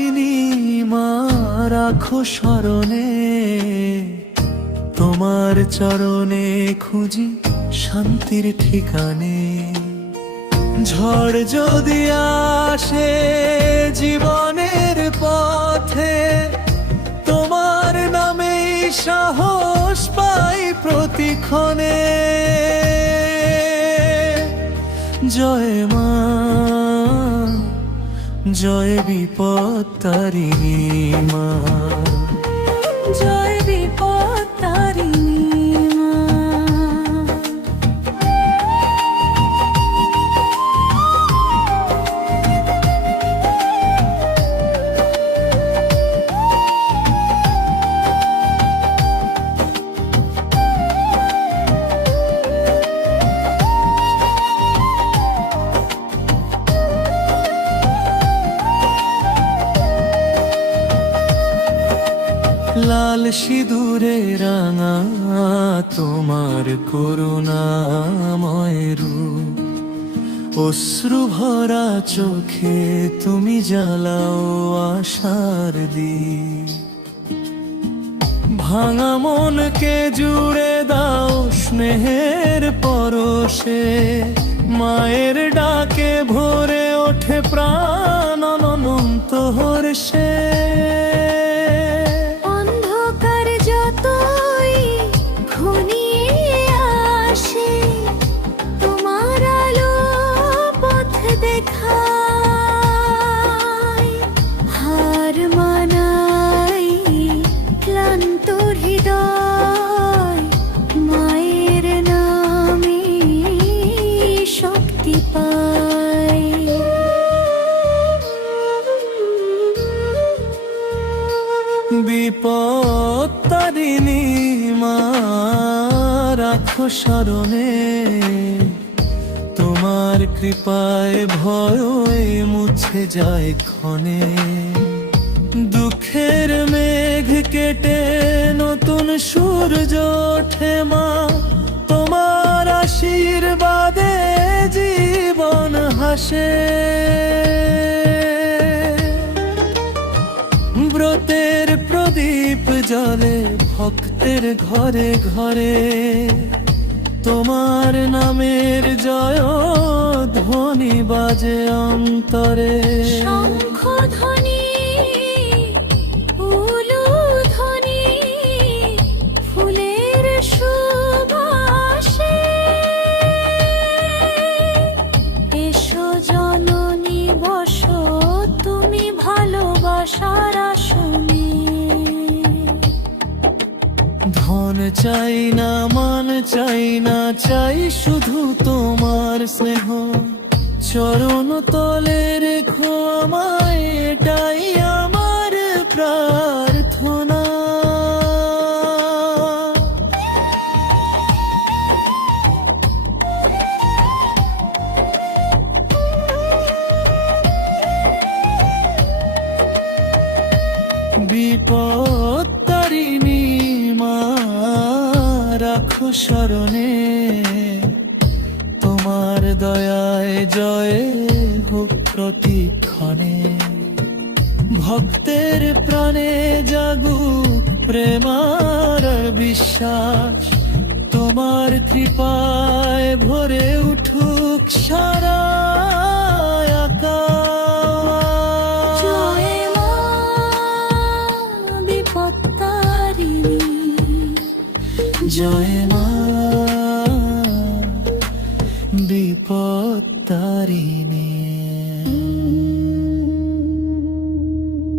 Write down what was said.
বিপত্তারিণী মা রাখো স্মরণে, তোমার চরণে খুঁজি শান্তির ঠিকানে। ঝড় যদি আসে জীবনের পথে, তোমার নামেই সাহস পাই প্রতিক্ষণে। জয় মা, জয় বিপত্তারিণী মা, জয় বিপত্তারিণী মা। লাল সিঁদুরে রাঙা তোমার করুণাময় রূপ, অশ্রু ভরা চোখে তুমি জ্বালাও আশার দ্বীপ। ভাঙা মনকে জুড়ে দাও স্নেহের পরশে, মায়ের ডাকে ভরে ওঠে প্রাণ অনন্ত হর্ষে। হার মানাই ক্লান্ত হৃদয়, মায়ের নামে শক্তি পাই। বিপত্তারিণী মা রাখো স্মরণে, তোমার কৃপায় ভয় মুছে যায় ক্ষণে। দুঃখের মেঘ কেটে নতুন সূর্য ওঠে মা, তোমার আশীর্বাদে জীবন হাসে। ব্রতের প্রদীপ জ্বলে ভক্তের ঘরে ঘরে, তোমার নামের জয় ধ্বনি বাজে অন্তরে। শঙ্খ ধ্বনি, উলুধ্বনি, ফুলের সুবাসে। এসো জননী বসো তুমি ভালোবাসার আসনে। ধন চাই না মান চাই না, চাই শুধু তোমার স্নেহ। চরণ তলে রেখো আমায়, এটাই আমার প্রার্থনা। বিপত্তারিণী মা রাখো স্মরণে, তোমার দয়ায় জয় হোক প্রতিক্ষণে। ভক্তের প্রাণে জাগুক প্রেমার বিশ্বাস, তোমার কৃপায় ভরে উঠুক সারা আকাশ। জয় মা বিপত্তারিণী, জয় মা বিপত্তারিণী।